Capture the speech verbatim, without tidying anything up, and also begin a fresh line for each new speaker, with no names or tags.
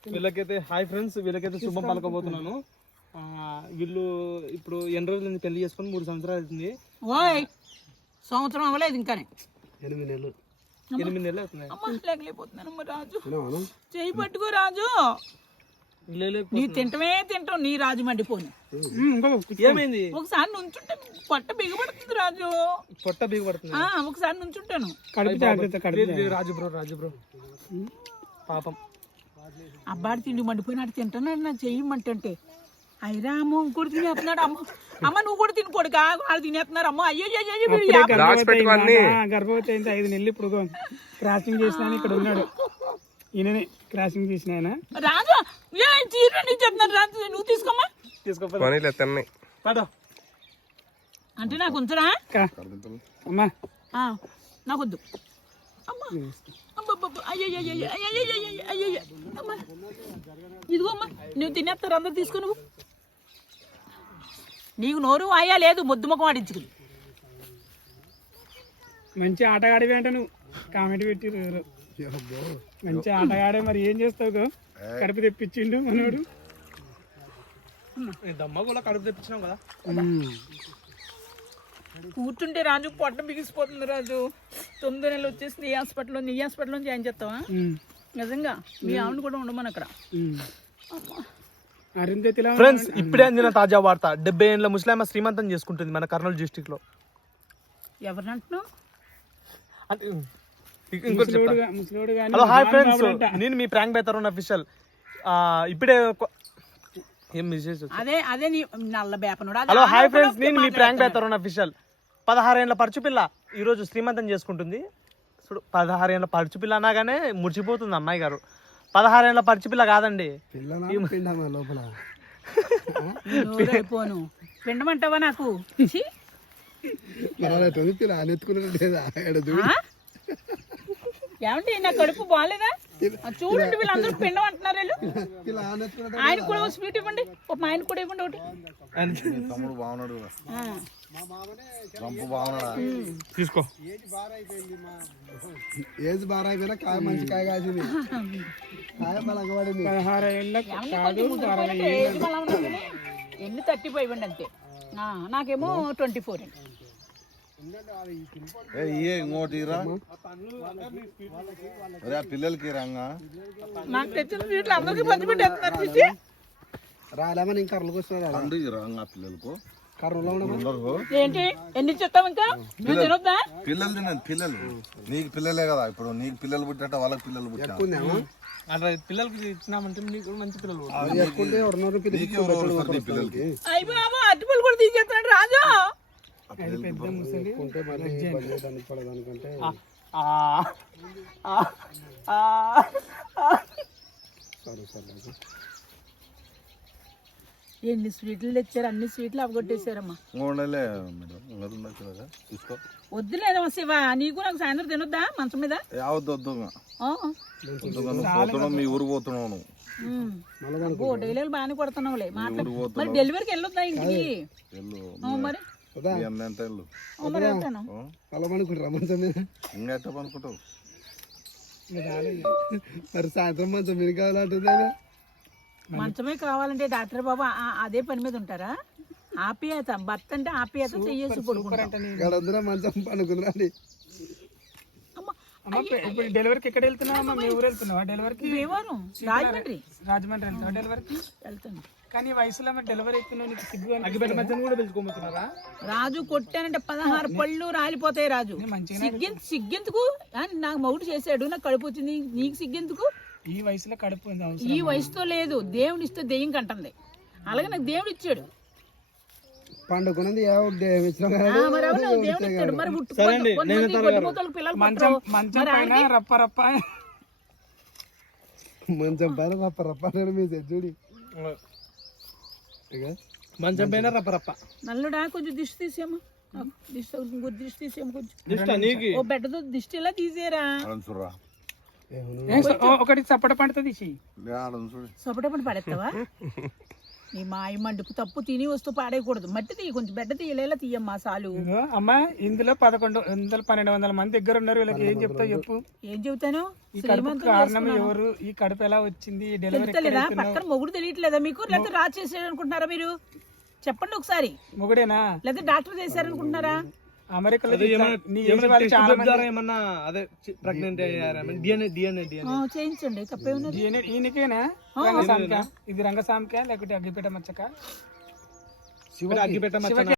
వీళ్ళకైతే hi friends, వీళ్ళకైతే శుభం పలకబోతున్నాను. వీళ్ళు ఇప్పుడు ఎన్ని రోజులు పెళ్లి చేసుకొని మూడు సంవత్సరాలు అవుతుంది.
ఓయ్ సంవత్సరం అవ్వలేదు ఇంకానే,
ఎనిమిది నెలలు
ఎనిమిది నెలలు అవుతున్నాయి.
లేకపోతున్నాను రాజు, చేయి పట్టుకో రాజు. నీ తింటమే తింటావు, నీ రాజు మండిపోను.
ఏమైంది?
ఒకసారి నుంచుంటే పొట్ట బిగపడుతుంది రాజు,
పొట్ట బిగపడుతుంది.
ఒకసారి నుంచుంటాను.
రాజు బ్రో, రాజు బ్రో పాపం
అబ్బాడి తిండి మండిపోయినాడు, తింటున్నాడు నా చెయ్యమంటే. అయిరా అమ్మ ఇంకోటి తినేస్తున్నాడు. అమ్మ అమ్మ నువ్వు కూడా తినుకోడు వాళ్ళు తినేస్తున్నారు. అమ్మ అయ్యో
గర్భవతి అయింది ఐదు నెలలు. ఇప్పుడు క్రాసింగ్ చేసిన ఇక్కడ ఉన్నాడు, ఈయననే క్రాసింగ్ చేసిన ఆయన.
రాజు చీరండి చెప్తున్నాడు రాజు, నువ్వు తీసుకోమ్మా అంటే నాకు ఉంచరా
అమ్మా,
నాకొద్దు అమ్మా. ఇదిగో అమ్మా నువ్వు తినేస్తారు అందరు తీసుకో. నువ్వు నీకు నోరు వాయా లేదు, ముద్దు ముఖం ఆడించుకుని.
మంచి ఆటగాడివి అంట నువ్వు, కామెంట్ పెట్టిరు ఎవరు. మంచి ఆటగాడే, మరి ఏం చేస్తావు? కడుపు తెప్పించిండు మనోడు.
దమ్మ కూడా కడుపు తెప్పించినాం కదా.
కూర్చుంటే రాజు పొట్ట బిగిసిపోతుంది రాజు. తొమ్మిది నెలలు వచ్చేసింది ఈ హాస్పిటల్లో, నీ హాస్పిటల్లో జాయిన్ చేస్తావా? నిజంగా మీ ఆవిడ కూడా ఉండమని అక్కడ.
ఫ్రెండ్స్ ఇప్పుడే అందిన తాజా వార్త, డెబ్బై ఏళ్ళ ముస్లిం శ్రీమంతం చేసుకుంటుంది మన కర్నూలు డిస్టిక్ లో.
ఎవరినంటున్నావు?
హలో హాయ్ ఫ్రెండ్స్, నేను మీ ప్రాంక్ బేతర్ అఫీషియల్. ఇప్పుడే ఏం మెసేజ్?
అదే అదే నీ నల్ల బేపనుడు.
హలో హాయ్ ఫ్రెండ్స్, నేను మీ ప్రాంక్ బేతర్ అఫీషియల్. పదహారేళ్ల పరచుపిల్ల ఈ రోజు శ్రీమంతం చేసుకుంటుంది. చూడు, పదహారేళ్ల పరచుపిల్ల అనగానే మురిచిపోతుంది అమ్మాయి గారు. పదహారేళ్ల పరచుపిల్ల కాదండి,
పోను పిండమంటావా నాకు? ఏమంటే నా కడుపు బాగాలేదా? చూడండి వీళ్ళందరూ పిండం అంటున్నారు. ఆయన కూడా స్వీట్ ఇవ్వండి, ఒక ఆయన కూడా ఇవ్వండి ఒకటి.
తమ్ముడు బాగున్నాడు,
తీసుకో.
ఏజ్ బాగా అయిపోయినా కాయ మంచి కాయ కాసింది, కాయ బలంగా పడింది.
ఎన్ని థర్టీ ఫైవ్ ఇవ్వండి అంతే. నాకేమో ట్వంటీ ఫోర్ అండి.
ఇంకోటి పిల్లలకి రంగా
నాకు తెచ్చిన స్వీట్లు అందరికి పంచిపెట్టేస్తున్నారు.
రాలేమని ఇంకా కర్రలకు వస్తున్నారు రంగా పిల్లలకు.
ఏంటి ఎన్ని చెప్తావు ఇంకా? తినొద్దా?
పిల్లలు తినండి, పిల్లలు నీకు పిల్లలే కదా. ఇప్పుడు నీకు పిల్లలు పుట్టినట్టు వాళ్ళకి పిల్లలు పుట్టారు.
అట్లా పిల్లలకి ఇచ్చినామంటే నీకు మంచి పిల్లలు.
పిల్లలకి
అరటిపళ్ళు కూడా తీసేస్తున్నాడు రాజు. ఎన్ని స్వీట్లు తెచ్చారు, అన్ని స్వీట్లు అవగొట్టేశారమ్మా. వద్దులేదమ్మా శివ, నీకు నాకు సాయంత్రం తినొద్దా మంచం మీద?
మీ ఊరు పోతున్నావు,
డైలీ బాగానే కొడుతున్నావులే మాట్లాడు. మరి డెలివరీకి వెళ్ళొద్దా ఇంటికి? మరి
మరి సాయంత్రం మంచం మీరు కావాలంటుందా?
మంచమే కావాలంటే డాక్టర్ బాబు అదే పని మీద ఉంటారా? ఆప్యాయత, భర్త అంటే ఆప్యాయత చెయ్యేసి పడుకుంటారు.
మంచం పడుకుందండి.
ఇప్పుడు డెలివరీకి ఎక్కడ వెళ్తున్నావా? మీ ఊరు వెళ్తున్నావా డెలివరీకి?
రాజమండ్రి.
రాజమండ్రి వెళ్తావా డెలివరీకి?
వెళ్తాను.
కానీ వయసులో డెలివరీ అవుతున్నావు, నీకు సిగ్గు.
రాజు కొట్టానంటే పదహారు పళ్ళు రాలిపోతాయి రాజు. సిగ్గెంత సిగ్గెందుకు? నాకు మౌడు చేశాడు, నాకు కడుపు వచ్చింది, నీకు సిగ్గెందుకు?
ఈ వయసులో కడుపు
ఈ వయసుతో లేదు, దేవుని ఇస్తే దెయ్యం కంటుంది. అలాగే నాకు దేవుడు ఇచ్చాడు.
పండుకున్నది
రప్ప రప్ప
మంచం పైన రప్ప రప్ప చూడి
మంచం పైన రప్ప రప్ప.
నల్లుడా కొంచెం దిష్టి తీసేమా, దిష్టి దిష్టి తీసేమా కొంచెం. ఓ బెడ్డతో దిష్టి ఎలా తీసేరా?
ఒకటి సపట పండుతో తీసి
సపట పండు పడేస్తావా? నీ మాయ మండుపు తప్పు తిని వస్తూ పాడేయకూడదు. మట్టి తీయ, కొంచెం బెడ్డ తీయలేలా తీయమ్మా సాలు.
ఇదిగో అమ్మా, ఇందులో పదకొండు వందల పన్నెండు వందల మంది దగ్గర ఉన్నారు. వీళ్ళకి ఏం చెప్తావు చెప్పు.
ఏం చెబుతాను?
ఈ కడుపు కారణం ఎవరు, ఈ కడుపు ఎలా వచ్చింది, ఈ డెలివరీ
తెలుస్తలేదా? పక్కన మొగుడు తెలియట్లేదా మీకు? లేకపోతే రాజు చేసాడు అనుకుంటున్నారా మీరు? చెప్పండి ఒకసారి.
మొగుడేనా
లేకపోతే డాక్టర్ చేశారనుకుంటున్నారా?
అమెరికాలో నీ ఏజ్ వాళ్ళు చాలా మంది
ఏమన్నా అదే ప్రెగ్నెంట్ డిఎన్ఏ డిఎన్ఏ
ఆ, చేయించండి, తప్పే ఉన్నది.
ఈయన- ఈయనకేనా రంగసామిక? ఇది రంగసామిక లేకపోతే అగ్గిపేట మచ్చక?
అగ్గిపెట్ట